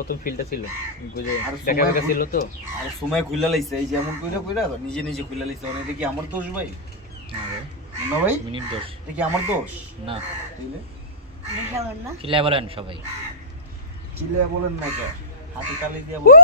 প্রথম ফিলটা ছিল। বুঝে আর দেখা দেখা ছিল তো। আর সময় খুইলা লাইছে এই যেমন কইরা কইরা নিজে নিজে খুইলা লাইছে। মানে এটা কি আমার দোষ ভাই? না ভাই না ভাই? মিনিট দোষ এটা কি আমার দোষ? না। তাইলে? চিল্লায় বলেন সবাই। চিল্লা বলেন না কে হাতে তালি দিয়া বলেন।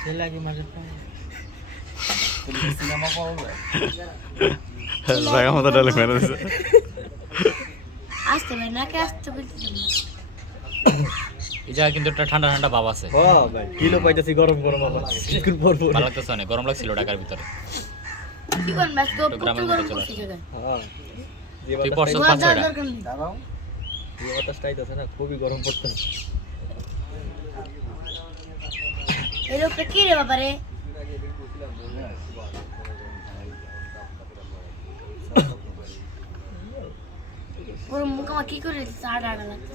ছেলে আগে মাঝে সিনেমা পাওয়া যায়? জায়গা মতো ডালে মেরে দিছে। আসতে পারে নাকে আসতে এই জায়গা কিন্তু একটা ঠান্ডা ঠান্ডা ভাব আছে। ও ভাই কিলো পাইতাছি গরম গরম আবার? পর পর ভালো লাগতেছে অনেক গরম লাগছিল ঢাকার ভিতরে। কি করেন তো গ্রামের মধ্যে চলে হ্যাঁ। তুই পাঁচ ছয়টা দাঁড়াও। না খুবই গরম পড়তেছে। এই লোকটা কি রে বাবা ওর মুখ আমার কি করে লাগছে